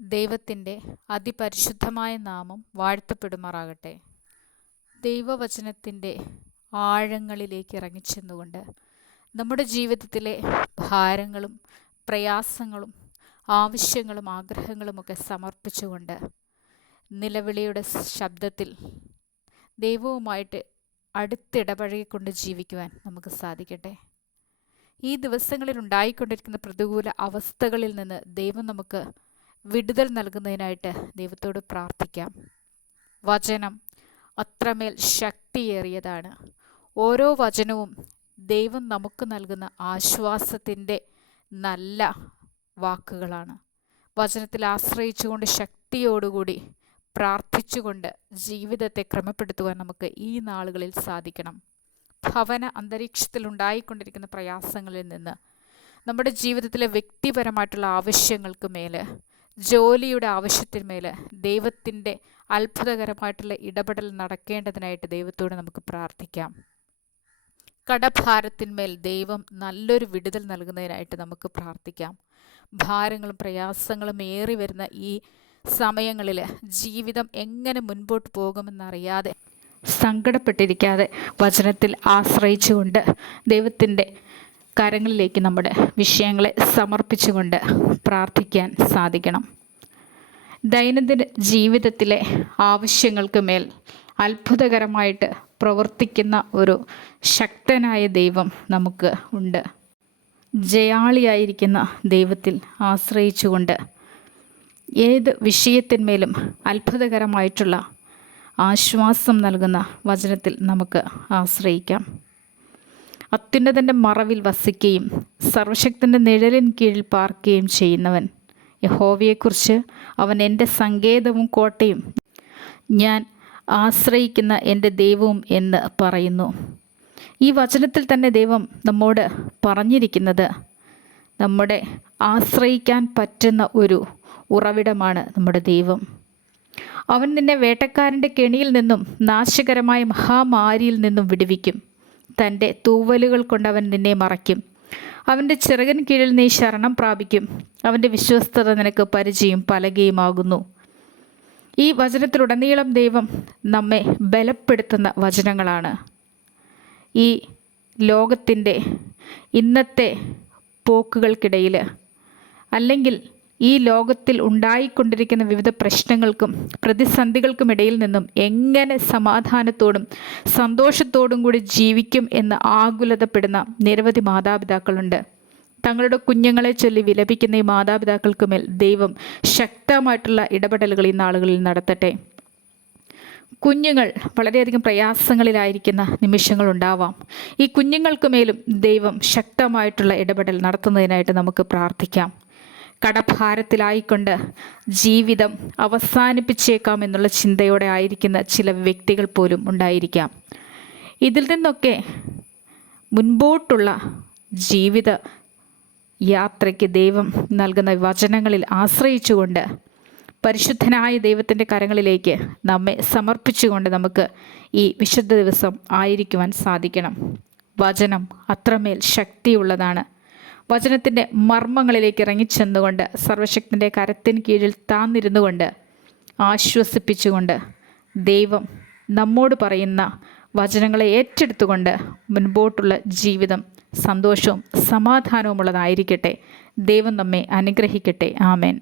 ദൈവത്തിൻ്റെ അതിപരിശുദ്ധമായ നാമം വാഴ്ത്തപ്പെടുമാറാകട്ടെ. ദൈവവചനത്തിൻ്റെ ആഴങ്ങളിലേക്ക് ഇറങ്ങിച്ചെന്നുകൊണ്ട് നമ്മുടെ ജീവിതത്തിലെ ഭാരങ്ങളും പ്രയാസങ്ങളും ആവശ്യങ്ങളും ആഗ്രഹങ്ങളുമൊക്കെ സമർപ്പിച്ചുകൊണ്ട് നിലവിളിയുടെ ശബ്ദത്തിൽ ദൈവവുമായിട്ട് അടുത്തിടപഴകിക്കൊണ്ട് ജീവിക്കുവാൻ നമുക്ക് സാധിക്കട്ടെ. ഈ ദിവസങ്ങളിൽ ഉണ്ടായിക്കൊണ്ടിരിക്കുന്ന പ്രതികൂല അവസ്ഥകളിൽ നിന്ന് ദൈവം നമുക്ക് വിടുതൽ നൽകുന്നതിനായിട്ട് ദൈവത്തോട് പ്രാർത്ഥിക്കാം. വചനം അത്രമേൽ ശക്തിയേറിയതാണ്. ഓരോ വചനവും ദൈവം നമുക്ക് നൽകുന്ന ആശ്വാസത്തിൻ്റെ നല്ല വാക്കുകളാണ്. വചനത്തിൽ ആശ്രയിച്ചുകൊണ്ട് ശക്തിയോടുകൂടി പ്രാർത്ഥിച്ചുകൊണ്ട് ജീവിതത്തെ ക്രമപ്പെടുത്തുവാൻ നമുക്ക് ഈ നാളുകളിൽ സാധിക്കണം. ഭവന അന്തരീക്ഷത്തിൽ ഉണ്ടായിക്കൊണ്ടിരിക്കുന്ന പ്രയാസങ്ങളിൽ നിന്ന് നമ്മുടെ ജീവിതത്തിലെ വ്യക്തിപരമായിട്ടുള്ള ആവശ്യങ്ങൾക്ക് മേൽ, ജോലിയുടെ ആവശ്യത്തിന്മേൽ ദൈവത്തിൻ്റെ അത്ഭുതകരമായിട്ടുള്ള ഇടപെടൽ നടക്കേണ്ടതിനായിട്ട് ദൈവത്തോട് നമുക്ക് പ്രാർത്ഥിക്കാം. കടഭാരത്തിന്മേൽ ദൈവം നല്ലൊരു വിടുതൽ നൽകുന്നതിനായിട്ട് നമുക്ക് പ്രാർത്ഥിക്കാം. ഭാരങ്ങളും പ്രയാസങ്ങളും ഏറി വരുന്ന ഈ സമയങ്ങളിൽ ജീവിതം എങ്ങനെ മുൻപോട്ട് പോകുമെന്നറിയാതെ സങ്കടപ്പെട്ടിരിക്കാതെ വചനത്തിൽ ആശ്രയിച്ചുകൊണ്ട് ദൈവത്തിൻ്റെ കരങ്ങളിലേക്ക് നമ്മുടെ വിഷയങ്ങളെ സമർപ്പിച്ചുകൊണ്ട് പ്രാർത്ഥിക്കാൻ സാധിക്കണം. ദൈനംദിന ജീവിതത്തിലെ ആവശ്യങ്ങൾക്ക് മേൽ അത്ഭുതകരമായിട്ട് പ്രവർത്തിക്കുന്ന ഒരു ശക്തനായ ദൈവം നമുക്ക് ഉണ്ട്. ജയാളിയായിരിക്കുന്ന ദൈവത്തിൽ ആശ്രയിച്ചുകൊണ്ട് ഏത് വിഷയത്തിന്മേലും അത്ഭുതകരമായിട്ടുള്ള ആശ്വാസം നൽകുന്ന വചനത്തിൽ നമുക്ക് ആശ്രയിക്കാം. അത്യുന്നതൻ്റെ മറവിൽ വസിക്കുകയും സർവശക്തൻ്റെ നിഴലിൻ കീഴിൽ പാർക്കുകയും ചെയ്യുന്നവൻ യഹോവയെക്കുറിച്ച് അവൻ എൻ്റെ സങ്കേതവും കോട്ടയും, ഞാൻ ആശ്രയിക്കുന്ന എൻ്റെ ദൈവവും എന്ന് പറയുന്നു. ഈ വചനത്തിൽ തന്നെ ദൈവം നമ്മോട് പറഞ്ഞിരിക്കുന്നത് നമ്മുടെ ആശ്രയിക്കാൻ പറ്റുന്ന ഒരു ഉറവിടമാണ് നമ്മുടെ ദൈവം. അവൻ നിന്നെ വേട്ടക്കാരൻ്റെ കെണിയിൽ നിന്നും നാശകരമായ മഹാമാരിയിൽ നിന്നും വിടുവിക്കും. തൻ്റെ തൂവലുകൾ കൊണ്ട് അവൻ നിന്നെ മറയ്ക്കും. അവൻ്റെ ചിറകിൻ കീഴിൽ നീ ശരണം പ്രാപിക്കും. അവൻ്റെ വിശ്വസ്തത നിനക്ക് പരിചയം പലകയുമാകുന്നു. ഈ വചനത്തിലുടനീളം ദൈവം നമ്മെ ബലപ്പെടുത്തുന്ന വചനങ്ങളാണ്. ഈ ലോകത്തിൻ്റെ ഇന്നത്തെ പോക്കുകൾക്കിടയിൽ, അല്ലെങ്കിൽ ഈ ലോകത്തിൽ ഉണ്ടായിക്കൊണ്ടിരിക്കുന്ന വിവിധ പ്രശ്നങ്ങൾക്കും പ്രതിസന്ധികൾക്കും ഇടയിൽ നിന്നും എങ്ങനെ സമാധാനത്തോടും സന്തോഷത്തോടും കൂടി ജീവിക്കും എന്ന് ആകുലതപ്പെടുന്ന നിരവധി മാതാപിതാക്കളുണ്ട്. തങ്ങളുടെ കുഞ്ഞുങ്ങളെ ചൊല്ലി വിലപിക്കുന്ന ഈ മാതാപിതാക്കൾക്ക് മേൽ ദൈവം ശക്തമായിട്ടുള്ള ഇടപെടലുകൾ ഈ നാളുകളിൽ നടത്തട്ടെ. കുഞ്ഞുങ്ങൾ വളരെയധികം പ്രയാസങ്ങളിലായിരിക്കുന്ന നിമിഷങ്ങളുണ്ടാവാം. ഈ കുഞ്ഞുങ്ങൾക്ക് മേലും ദൈവം ശക്തമായിട്ടുള്ള ഇടപെടൽ നടത്തുന്നതിനായിട്ട് നമുക്ക് പ്രാർത്ഥിക്കാം. കടഭാരത്തിലായിക്കൊണ്ട് ജീവിതം അവസാനിപ്പിച്ചേക്കാം എന്നുള്ള ചിന്തയോടെ ആയിരിക്കുന്ന ചില വ്യക്തികൾ പോലും ഉണ്ടായിരിക്കാം. ഇതിൽ നിന്നൊക്കെ മുൻപോട്ടുള്ള ജീവിത യാത്രയ്ക്ക് ദൈവം നൽകുന്ന വചനങ്ങളിൽ ആശ്രയിച്ചുകൊണ്ട് പരിശുദ്ധനായ ദൈവത്തിൻ്റെ കരങ്ങളിലേക്ക് നമ്മെ സമർപ്പിച്ചുകൊണ്ട് നമുക്ക് ഈ വിശുദ്ധ ദിവസം ആയിരിക്കുവാൻ സാധിക്കണം. വചനം അത്രമേൽ ശക്തിയുള്ളതാണ്. വചനത്തിൻ്റെ മർമ്മങ്ങളിലേക്ക് ഇറങ്ങിച്ചെന്നുകൊണ്ട് സർവശക്തൻ്റെ കരത്തിന് കീഴിൽ താന്നിരുന്നു കൊണ്ട് ആശ്വസിപ്പിച്ചുകൊണ്ട് ദൈവം നമ്മോട് പറയുന്ന വചനങ്ങളെ ഏറ്റെടുത്തുകൊണ്ട് മുൻപോട്ടുള്ള ജീവിതം സന്തോഷവും സമാധാനവുമുള്ളതായിരിക്കട്ടെ. ദൈവം നമ്മെ അനുഗ്രഹിക്കട്ടെ. ആമേൻ.